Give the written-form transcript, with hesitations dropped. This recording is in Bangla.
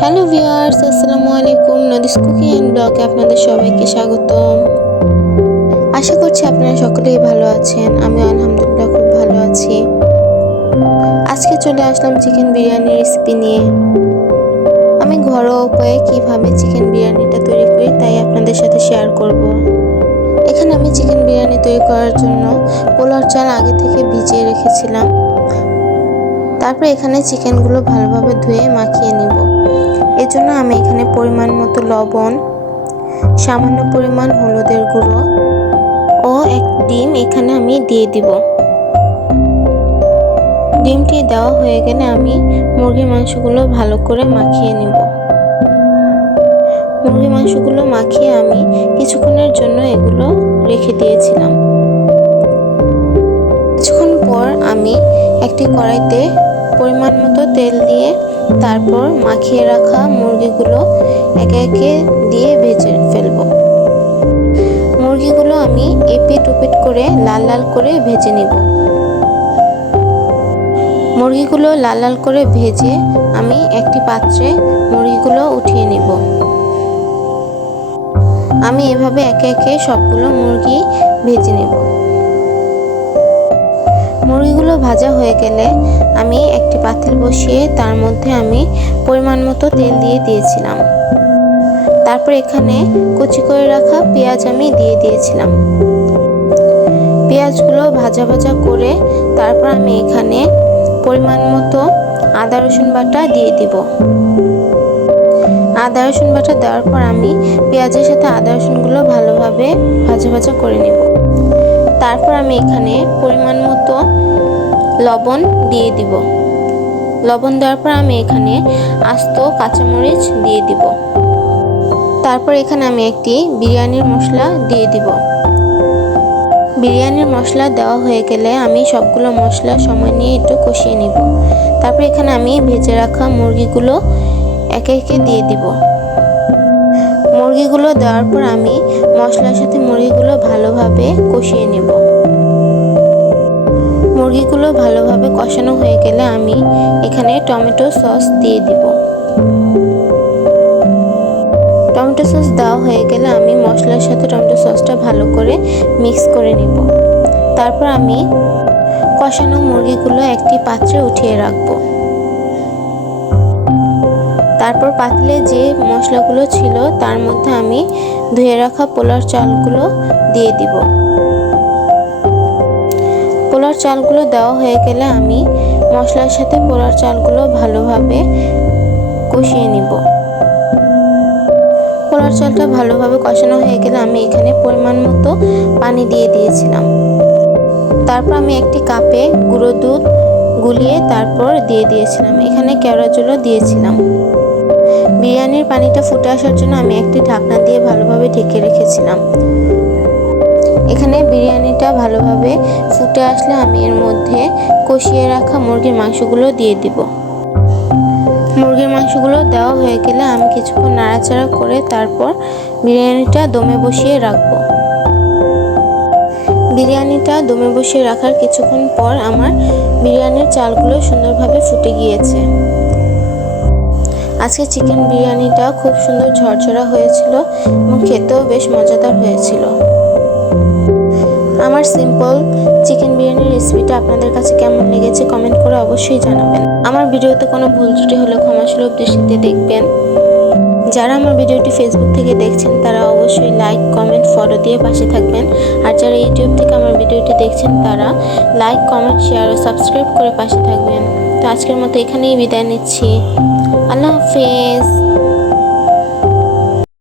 হ্যালো ভিউয়ার্স, আসসালামু আলাইকুম। নদিস কুকিং অ্যান্ড ব্লগে আপনাদের সবাইকে স্বাগতম। আশা করছি আপনারা সকলেই ভালো আছেন। আমি আলহামদুলিল্লাহ খুব ভালো আছি। আজকে চলে আসলাম চিকেন বিরিয়ানি রেসিপি নিয়ে। আমি ঘরোয়া উপায়ে কিভাবে চিকেন বিরিয়ানিটা তৈরি করি তাই আপনাদের সাথে শেয়ার করব। এখানে আমি চিকেন বিরিয়ানি তৈরি করার জন্য পোলার চাল আগে থেকে ভিজিয়ে রেখেছিলাম। তারপর এখানে চিকেনগুলো ভালোভাবে ধুয়ে মাখিয়ে নিব। এজন্য আমি এখানে পরিমাণ মতো লবণ, সামান্য পরিমাণ হলুদের গুঁড়ো ও এক ডিম এখানে আমি দিয়ে দিব। ডিমটি দেওয়া হয়ে গেলে আমি মুরগির মাংসগুলো ভালো করে মাখিয়ে নিব। মুরগির মাংসগুলো মাখিয়ে আমি কিছুক্ষণের জন্য এগুলো রেখে দিয়েছিলাম। কিছুক্ষণ পর আমি একটি কড়াইতে পরিমাণ মতো তেল দিয়ে তারপর মাখিয়ে রাখা মুরগিগুলো একে একে দিয়ে ভেজে ফেলব। মুরগিগুলো আমি এপিট ওপিট করে লাল লাল করে ভেজে নিব। মুরগিগুলো লাল লাল করে ভেজে আমি একটি পাত্রে মুরগিগুলো উঠিয়ে নিব। আমি এভাবে একে একে সবগুলো মুরগি ভেজে নেব। মুরগিগুলো ভাজা হয়ে গেলে আমি একটি পাতিল বসিয়ে তার মধ্যে আমি পরিমাণ মতো তেল দিয়ে দিয়েছিলাম। তারপর এখানে কুচি করে রাখা পেঁয়াজ আমি দিয়ে দিয়েছিলাম। পেঁয়াজগুলো ভাজা ভাজা করে তারপর আমি এখানে পরিমাণ মতো আদা রসুন বাটা দিয়ে দিব। আদা রসুন বাটা দেওয়ার পর আমি পেঁয়াজের সাথে আদা রসুনগুলো ভালোভাবে ভাজা ভাজা করে নেব। তারপর আমি এখানে পরিমাণ মতো লবণ দিয়ে দিব। লবণ দেওয়ার পর আমি এখানে আস্ত কাঁচামরিচ দিয়ে দিব। তারপর এখানে আমি একটি বিরিয়ানির মশলা দিয়ে দিব। বিরিয়ানির মশলা দেওয়া হয়ে গেলে আমি সবগুলো মশলা সময় নিয়ে একটু কষিয়ে নিব। তারপর এখানে আমি ভেজে রাখা মুরগিগুলো একে একে দিয়ে দিব। মুরগিগুলো দেওয়ার পর আমি মশলার সাথে মুরগিগুলো ভালোভাবে কষিয়ে নেব। মুরগিগুলো ভালোভাবে কষানো হয়ে গেলে আমি এখানে টমেটো সস দিয়ে দিব। টমেটো সস দেওয়া হয়ে গেলে আমি মশলার সাথে টমেটো সসটা ভালো করে মিক্স করে নেব। তারপর আমি কষানো মুরগিগুলো একটি পাত্রে উঠিয়ে রাখব। তারপর পাতিলে যে মশলাগুলো ছিল তার মধ্যে আমি ধুয়ে রাখা পোলার চালগুলো দিয়ে দিব। পোলার চালগুলো দেওয়া হয়ে গেলে আমি মশলার সাথে পোলার চালগুলো ভালোভাবে কষিয়ে নিব। পোলার চালটা ভালোভাবে কষানো হয়ে গেলে আমি এখানে পরিমাণ মতো পানি দিয়ে দিয়েছিলাম। তারপর আমি একটি কাপে গুঁড়ো দুধ গুলিয়ে তারপর দিয়ে দিয়েছিলাম। এখানে কেওড়া জলও দিয়েছিলাম। বিরিয়ানির পানিটা ফুটে আসার জন্য আমি একটি ঢাকনা দিয়ে ভালোভাবে ঢেকে রেখেছিলাম। এখানে বিরিয়ানিটা ভালোভাবে ফুটে আসলে আমি এর মধ্যে কষিয়ে রাখা মুরগির মাংসগুলো দিয়ে দিব। মুরগির মাংসগুলো দেওয়া হয়ে গেলে আমি কিছুক্ষণ নাড়াচাড়া করে তারপর বিরিয়ানিটা দমে বসিয়ে রাখবো। বিরিয়ানিটা দমে বসিয়ে রাখার কিছুক্ষণ পর আমার বিরিয়ানির চালগুলো সুন্দরভাবে ফুটে গিয়েছে। আজকে চিকেন বিরিয়ানিটা খুব সুন্দর ঝরঝরা হয়েছিল এবং খেতেও বেশ মজাদার হয়েছিল। আমার সিম্পল চিকেন বিরিয়ানির রেসিপিটা আপনাদের কাছে কেমন লেগেছে কমেন্ট করে অবশ্যই জানাবেন। আমার ভিডিওতে কোনো ভুল ত্রুটি হলে ক্ষমাসুলভ দৃষ্টিতে দেখবেন। যারা আমার ভিডিওটি ফেসবুক থেকে দেখছেন তারা অবশ্যই লাইক, কমেন্ট, ফলো দিয়ে পাশে থাকবেন। আর যারা ইউটিউব থেকে আমার ভিডিওটি দেখছেন তারা লাইক, কমেন্ট, শেয়ার ও সাবস্ক্রাইব করে পাশে থাকবেন। তো আজকের মতো এখানেই বিদায় নিচ্ছি। আল্লাহ হাফেজ।